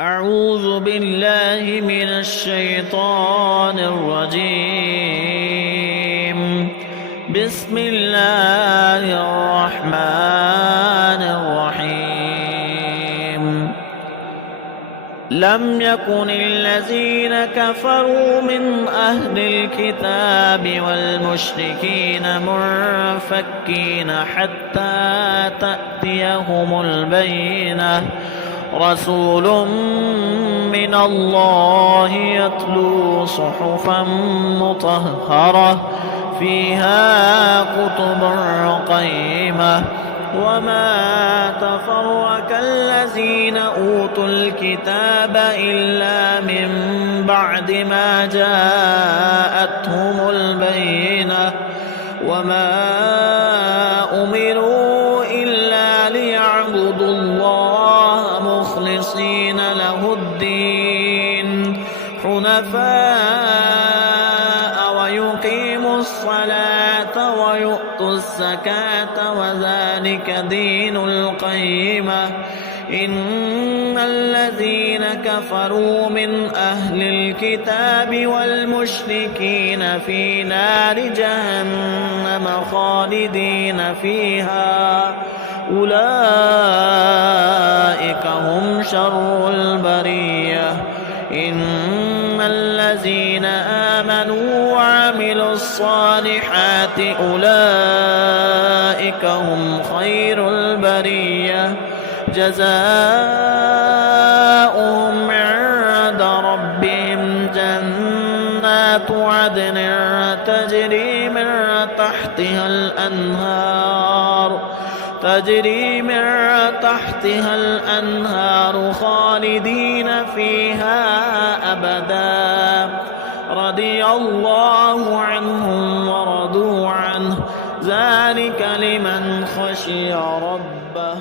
أعوذ بالله من الشيطان الرجيم. بسم الله الرحمن الرحيم. لم يكن الذين كفروا من أهل الكتاب والمشركين منفكين حتى تأتيهم البينة. رسول من الله يتلو صحفا مطهرة فيها كتب قيمة. وما تفرق الذين أوتوا الكتاب إلا من بعد ما جاءتهم البينة. وما أمروا إلا ليعبدوا الله مخلصين له الدين حنفاء ويقيموا الصلاة ويؤتوا الزكاة وذلك دين القيمة. إن الذين كفروا من أهل الكتاب والمشركين في نار جهنم خالدين فيها أولئك هم شر البرية. إن الذين آمنوا وعملوا الصالحات أولئك هم خير البرية. جزاؤهم عند ربهم جنات عدن تجري من تحتها الأنهار خالدين فيها أبدا. رضي الله عنهم ورضوا عنه ذلك لمن خشي ربه.